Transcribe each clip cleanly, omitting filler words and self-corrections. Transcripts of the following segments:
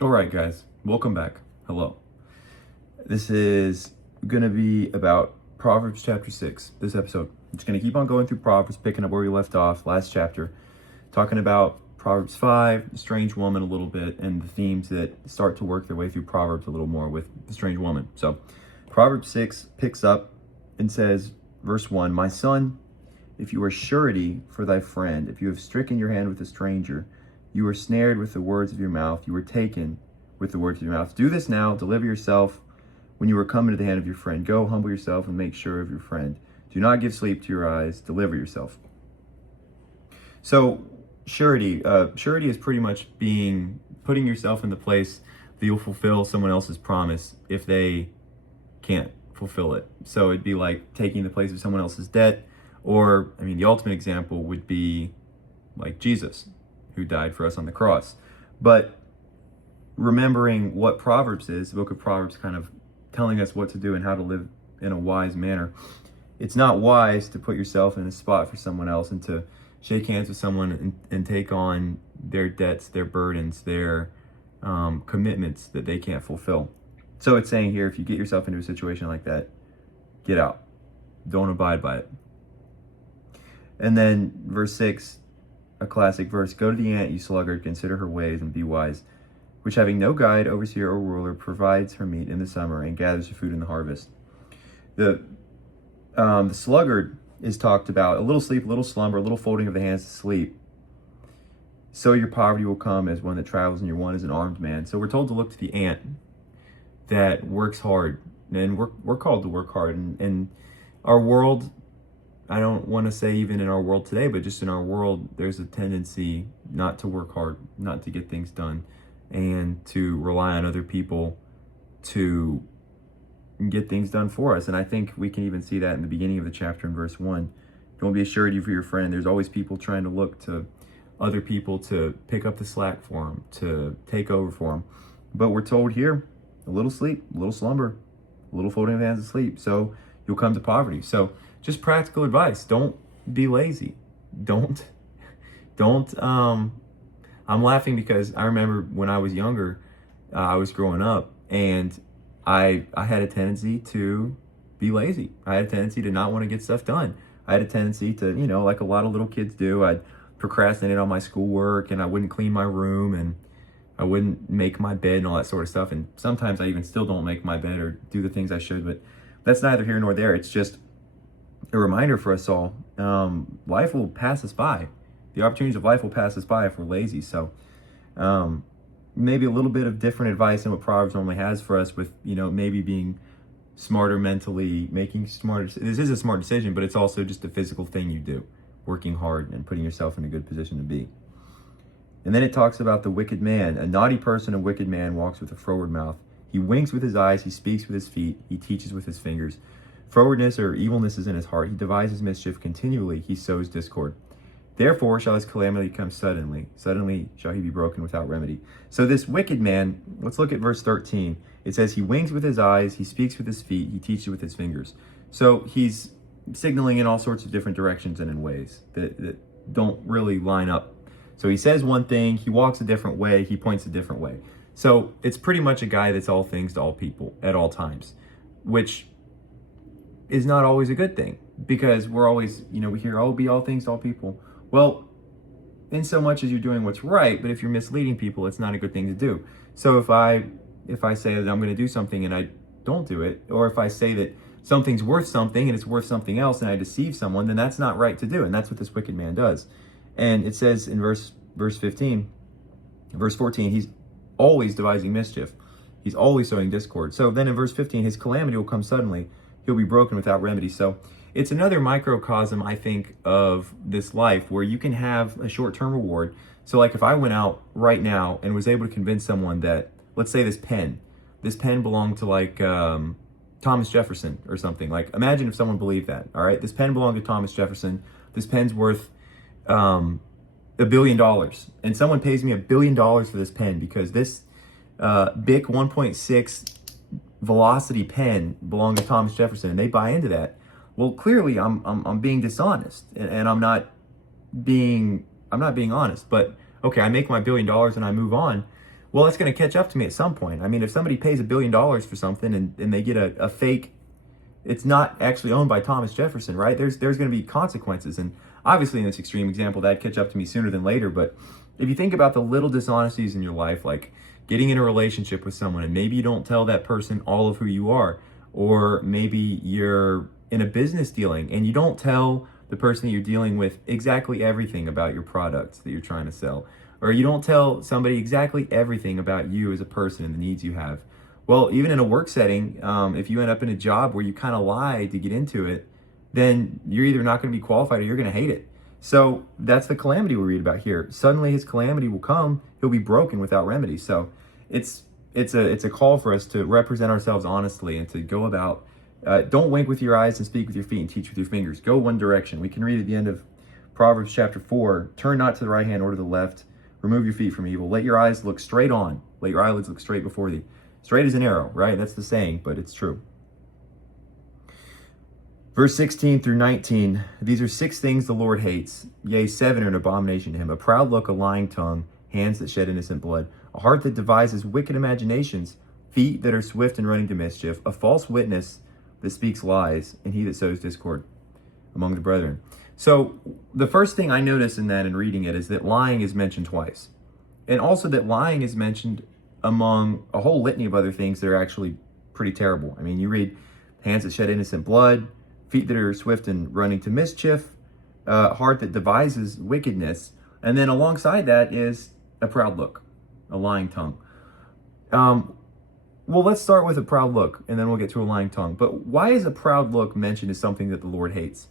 All right, guys, welcome back. Hello. This is going to be about Proverbs chapter 6, this episode. I'm just going to keep on going through Proverbs, picking up where we left off last chapter, talking about Proverbs 5, the strange woman a little bit, and the themes that start to work their way through Proverbs a little more with the strange woman. So, Proverbs 6 picks up and says, verse 1, "My son, if you are surety for thy friend, if you have stricken your hand with a stranger, you were snared with the words of your mouth, you were taken with the words of your mouth. Do this now, deliver yourself when you are come into the hand of your friend. Go, humble yourself and make sure of your friend. Do not give sleep to your eyes, deliver yourself." So, surety is pretty much putting yourself in the place that you'll fulfill someone else's promise if they can't fulfill it. So it'd be like taking the place of someone else's debt, or the ultimate example would be like Jesus, who died for us on the cross. But remembering what Proverbs is, the book of Proverbs kind of telling us what to do and how to live in a wise manner. It's not wise to put yourself in a spot for someone else and to shake hands with someone and take on their debts, their burdens, their commitments that they can't fulfill. So it's saying here, if you get yourself into a situation like that, get out. Don't abide by it. And then verse 6, a classic verse, "Go to the ant, you sluggard, consider her ways and be wise, which having no guide, overseer, or ruler, provides her meat in the summer and gathers her food in the harvest." The sluggard is talked about, a little sleep, a little slumber, a little folding of the hands to sleep. So your poverty will come as one that travels, and your one as an armed man. So we're told to look to the ant that works hard, and we're called to work hard. And our world, I don't want to say even in our world today, but just in our world, there's a tendency not to work hard, not to get things done, and to rely on other people to get things done for us. And I think we can even see that in the beginning of the chapter in verse 1. Don't be a surety for your friend. There's always people trying to look to other people to pick up the slack for them, to take over for them. But we're told here, a little sleep, a little slumber, a little folding of the hands to sleep, so you'll come to poverty. So just practical advice. Don't be lazy. Don't, I'm laughing because I remember when I was younger, I was growing up, and I had a tendency to be lazy. I had a tendency to not want to get stuff done. I had a tendency to, like a lot of little kids do, I'd procrastinate on my schoolwork, and I wouldn't clean my room, and I wouldn't make my bed and all that sort of stuff. And sometimes I even still don't make my bed or do the things I should, but that's neither here nor there. It's just a reminder for us all. Life will pass us by. The opportunities of life will pass us by if we're lazy. So maybe a little bit of different advice than what Proverbs normally has for us with, maybe being smarter mentally, making smarter. This is a smart decision, but it's also just a physical thing you do, working hard and putting yourself in a good position to be. And then it talks about the wicked man. "A naughty person, a wicked man, walks with a froward mouth. He winks with his eyes, he speaks with his feet, he teaches with his fingers. Frowardness or evilness is in his heart. He devises mischief continually, he sows discord. Therefore shall his calamity come suddenly. Suddenly shall he be broken without remedy." So this wicked man, let's look at verse 13. It says, "He winks with his eyes, he speaks with his feet, he teaches with his fingers." So he's signaling in all sorts of different directions and in ways that don't really line up. So he says one thing, he walks a different way, he points a different way. So it's pretty much a guy that's all things to all people at all times, which is not always a good thing, because we're always, we hear, "Oh, be all things to all people." Well, in so much as you're doing what's right, but if you're misleading people, it's not a good thing to do. So if I say that I'm going to do something and I don't do it, or if I say that something's worth something and it's worth something else and I deceive someone, then that's not right to do. And that's what this wicked man does. And it says in verse 14, he's always devising mischief. He's always sowing discord. So then in verse 15, his calamity will come suddenly. He'll be broken without remedy. So it's another microcosm, I think, of this life where you can have a short-term reward. So like if I went out right now and was able to convince someone that, let's say this pen belonged to like Thomas Jefferson or something. Like imagine if someone believed that, all right? This pen belonged to Thomas Jefferson. This pen's worth $1 billion, and someone pays me $1 billion for this pen because this Bic 1.6 velocity pen belonged to Thomas Jefferson, and they buy into that. Well, clearly I'm being dishonest, and I'm not being honest. But okay, I make my $1 billion and I move on. well, that's going to catch up to me at some point. I mean, if somebody pays $1 billion for something and they get a fake, it's not actually owned by Thomas Jefferson, right? There's going to be consequences. And obviously in this extreme example, that'd catch up to me sooner than later. But if you think about the little dishonesties in your life, like getting in a relationship with someone and maybe you don't tell that person all of who you are, or maybe you're in a business dealing and you don't tell the person that you're dealing with exactly everything about your products that you're trying to sell, or you don't tell somebody exactly everything about you as a person and the needs you have. Well, even in a work setting, if you end up in a job where you kind of lie to get into it, then you're either not going to be qualified or you're going to hate it. So that's the calamity we read about here. Suddenly his calamity will come. He'll be broken without remedy. So it's a call for us to represent ourselves honestly and to go about. Don't wink with your eyes and speak with your feet and teach with your fingers. Go one direction. We can read at the end of Proverbs chapter 4, turn not to the right hand or to the left. Remove your feet from evil. Let your eyes look straight on. Let your eyelids look straight before thee. Straight as an arrow, right? That's the saying, but it's true. Verse 16 through 19, these are 6 things the Lord hates. Yea, 7 are an abomination to him. A proud look, a lying tongue, hands that shed innocent blood, a heart that devises wicked imaginations, feet that are swift in running to mischief, a false witness that speaks lies, and he that sows discord among the brethren. So the first thing I notice in that in reading it is that lying is mentioned twice. And also that lying is mentioned among a whole litany of other things that are actually pretty terrible. I mean, you read hands that shed innocent blood, feet that are swift in running to mischief, heart that devises wickedness, and then alongside that is a proud look, a lying tongue. Well, let's start with a proud look, and then we'll get to a lying tongue. But why is a proud look mentioned as something that the Lord hates?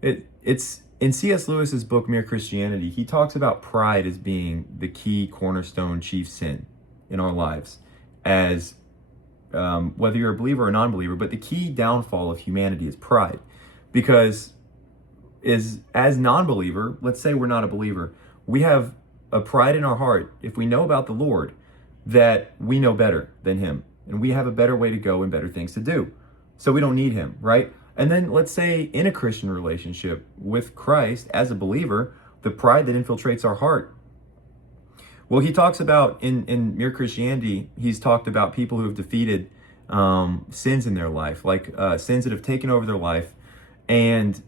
It's in C.S. Lewis's book, Mere Christianity, he talks about pride as being the key cornerstone chief sin in our lives, as whether you're a believer or non-believer, but the key downfall of humanity is pride. Because as non-believer, let's say we're not a believer, we have a pride in our heart, if we know about the Lord, that we know better than him, and we have a better way to go and better things to do. So we don't need him, right? And then let's say in a Christian relationship with Christ as a believer, the pride that infiltrates our heart. Well, he talks about in Mere Christianity, he's talked about people who have defeated sins in their life, like sins that have taken over their life. And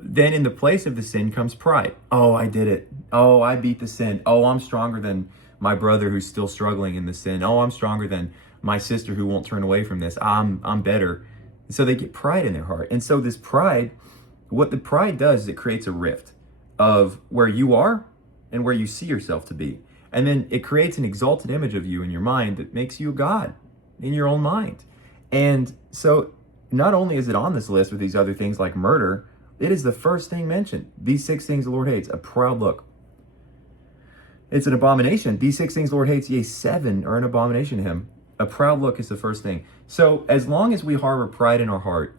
then in the place of the sin comes pride. Oh, I did it. Oh, I beat the sin. Oh, I'm stronger than my brother who's still struggling in the sin. Oh, I'm stronger than my sister who won't turn away from this. I'm better. So they get pride in their heart. And so this pride, what the pride does is it creates a rift of where you are and where you see yourself to be. And then it creates an exalted image of you in your mind that makes you a God in your own mind. And so not only is it on this list with these other things like murder, it is the first thing mentioned. These 6 things the Lord hates: a proud look. It's an abomination. These 6 things the Lord hates, yea, 7 are an abomination to him. A proud look is the first thing. So as long as we harbor pride in our heart,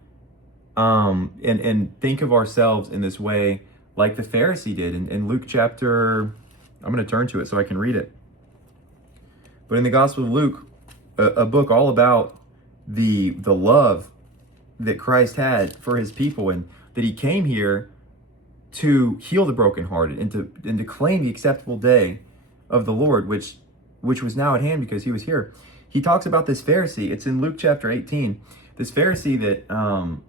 and think of ourselves in this way, like the Pharisee did in Luke chapter, I'm going to turn to it so I can read it. But in the Gospel of Luke, a book all about the love that Christ had for his people, and that he came here to heal the brokenhearted and to claim the acceptable day of the Lord, which was now at hand because he was here. He talks about this Pharisee. It's in Luke chapter 18. This Pharisee that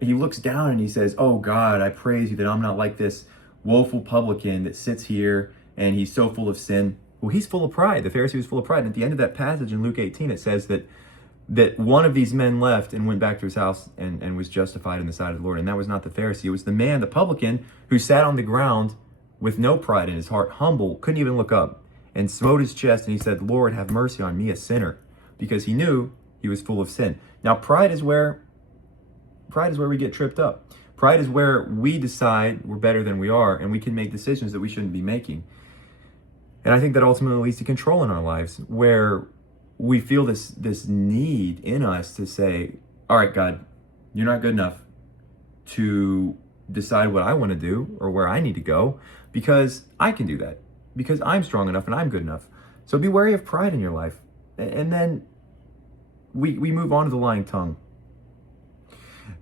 he looks down and he says, "Oh God, I praise you that I'm not like this woeful publican that sits here and he's so full of sin." Well, he's full of pride. The Pharisee was full of pride. And at the end of that passage in Luke 18, it says that one of these men left and went back to his house and was justified in the sight of the Lord. And that was not the Pharisee. It was the man, the publican, who sat on the ground with no pride in his heart, humble, couldn't even look up, and smote his chest and he said, "Lord, have mercy on me, a sinner," because he knew he was full of sin. Now, pride is where we get tripped up. Pride is where we decide we're better than we are, and we can make decisions that we shouldn't be making. And I think that ultimately leads to control in our lives, where we feel this need in us to say, "All right, God, you're not good enough to decide what I want to do or where I need to go, because I can do that, because I'm strong enough and I'm good enough." So be wary of pride in your life. And then we move on to the lying tongue.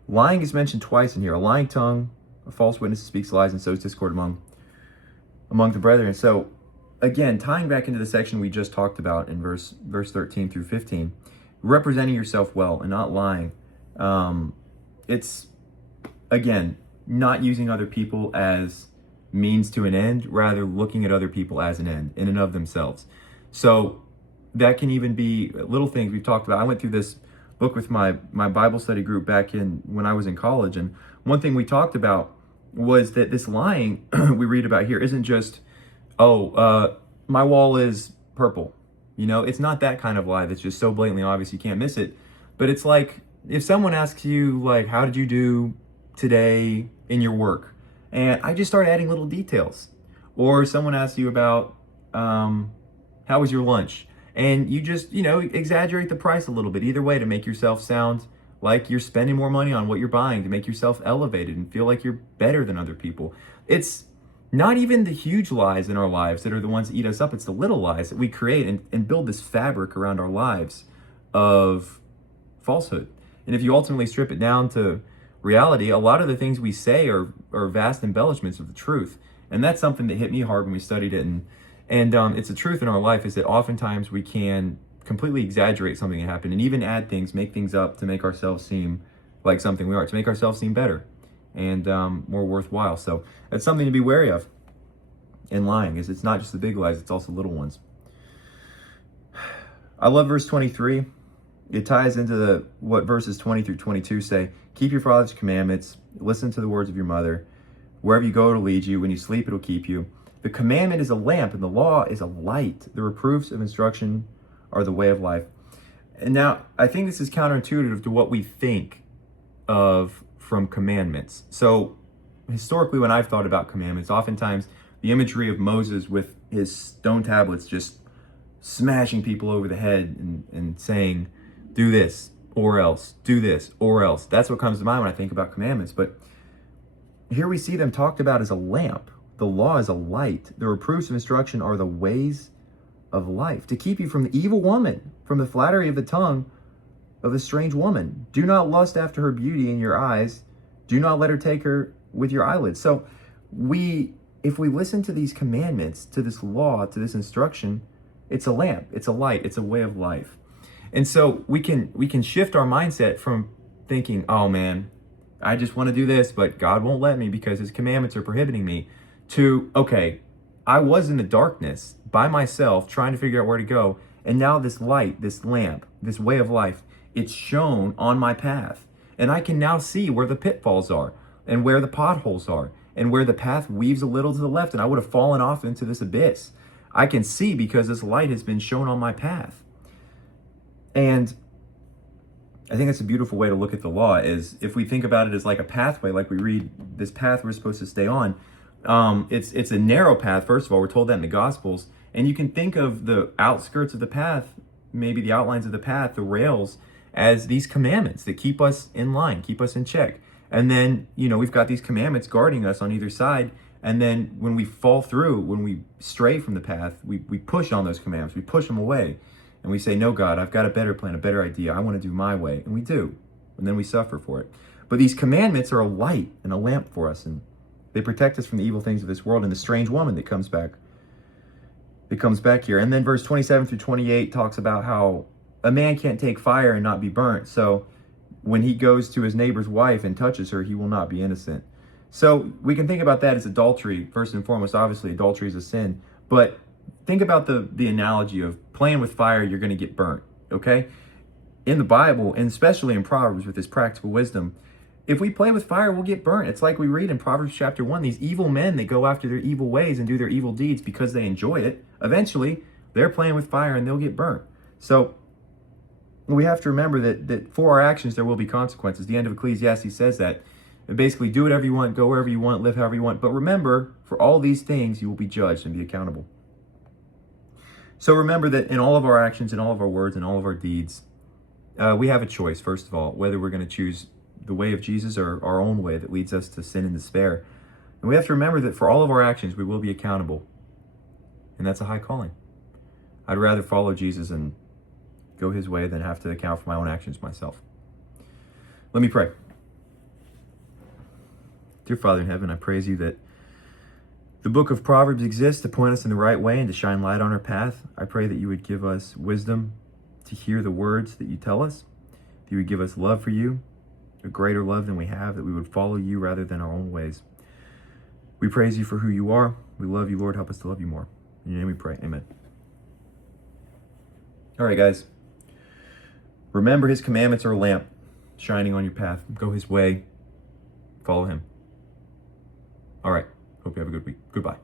Lying is mentioned twice in here. A lying tongue, a false witness speaks lies and sows discord among the brethren. So again, tying back into the section we just talked about in verse 13 through 15, representing yourself well and not lying. It's, again, not using other people as means to an end, rather looking at other people as an end in and of themselves. So that can even be little things we've talked about. I went through this book with my Bible study group back in when I was in college, and one thing we talked about was that this lying we read about here isn't just, my wall is purple. It's not that kind of lie that's just so blatantly obvious you can't miss it. But it's like if someone asks you, like, how did you do today in your work? And I just start adding little details. Or someone asks you about, how was your lunch? And you just, exaggerate the price a little bit, either way, to make yourself sound like you're spending more money on what you're buying, to make yourself elevated and feel like you're better than other people. It's not even the huge lies in our lives that are the ones that eat us up. It's the little lies that we create and build this fabric around our lives of falsehood. And if you ultimately strip it down to reality, a lot of the things we say are vast embellishments of the truth. And that's something that hit me hard when we studied it. And it's a truth in our life, is that oftentimes we can completely exaggerate something that happened and even add things, make things up to make ourselves seem like something we are, to make ourselves seem better and more worthwhile. So that's something to be wary of in lying, is it's not just the big lies, it's also little ones. I love verse 23. It ties into what verses 20 through 22 say. Keep your father's commandments, listen to the words of your mother. Wherever you go, it'll lead you. When you sleep, it'll keep you. The commandment is a lamp and the law is a light. The reproofs of instruction are the way of life. And now, I think this is counterintuitive to what we think of from commandments. So historically, when I've thought about commandments, oftentimes the imagery of Moses with his stone tablets just smashing people over the head and saying, do this or else, do this or else. That's what comes to mind when I think about commandments. But here we see them talked about as a lamp. The law is a light. The reproofs of instruction are the ways of life, to keep you from the evil woman, from the flattery of the tongue of the strange woman. Do not lust after her beauty in your eyes. Do not let her take her with your eyelids. So if we listen to these commandments, to this law, to this instruction, it's a lamp, it's a light, it's a way of life. And so we can shift our mindset from thinking, oh man, I just want to do this, but God won't let me because his commandments are prohibiting me, to, okay, I was in the darkness by myself trying to figure out where to go. And now this light, this lamp, this way of life, it's shown on my path. And I can now see where the pitfalls are and where the potholes are and where the path weaves a little to the left and I would have fallen off into this abyss. I can see because this light has been shown on my path. And I think that's a beautiful way to look at the law, is if we think about it as like a pathway, like we read this path we're supposed to stay on. It's a narrow path, first of all. We're told that in the Gospels. And you can think of the outskirts of the path, maybe the outlines of the path, the rails, as these commandments that keep us in line, keep us in check. And then, we've got these commandments guarding us on either side. And then when we fall through, when we stray from the path, we push on those commandments, we push them away. And we say, no, God, I've got a better plan, a better idea. I want to do my way. And we do. And then we suffer for it. But these commandments are a light and a lamp for us. And they protect us from the evil things of this world and the strange woman that comes back here. And then verse 27 through 28 talks about how a man can't take fire and not be burnt. So when he goes to his neighbor's wife and touches her, he will not be innocent. So we can think about that as adultery. First and foremost, obviously, adultery is a sin. But think about the analogy of playing with fire, you're going to get burnt, okay? In the Bible, and especially in Proverbs with this practical wisdom, if we play with fire, we'll get burnt. It's like we read in Proverbs chapter 1, these evil men that go after their evil ways and do their evil deeds because they enjoy it. Eventually, they're playing with fire and they'll get burnt. So we have to remember that for our actions, there will be consequences. The end of Ecclesiastes says that. Basically, do whatever you want, go wherever you want, live however you want. But remember, for all these things, you will be judged and be accountable. So remember that in all of our actions, in all of our words, in all of our deeds, we have a choice, first of all, whether we're going to choose the way of Jesus or our own way that leads us to sin and despair. And we have to remember that for all of our actions, we will be accountable. And that's a high calling. I'd rather follow Jesus and go his way than have to account for my own actions myself. Let me pray. Dear Father in heaven, I praise you that The book of Proverbs exists to point us in the right way and to shine light on our path. I pray that you would give us wisdom to hear the words that you tell us, that you would give us love for you, a greater love than we have, that we would follow you rather than our own ways. We praise you for who you are. We love you, Lord. Help us to love you more. In your name we pray. Amen. All right, guys. Remember, his commandments are a lamp shining on your path. Go his way. Follow him. All right. Hope you have a good week. Goodbye.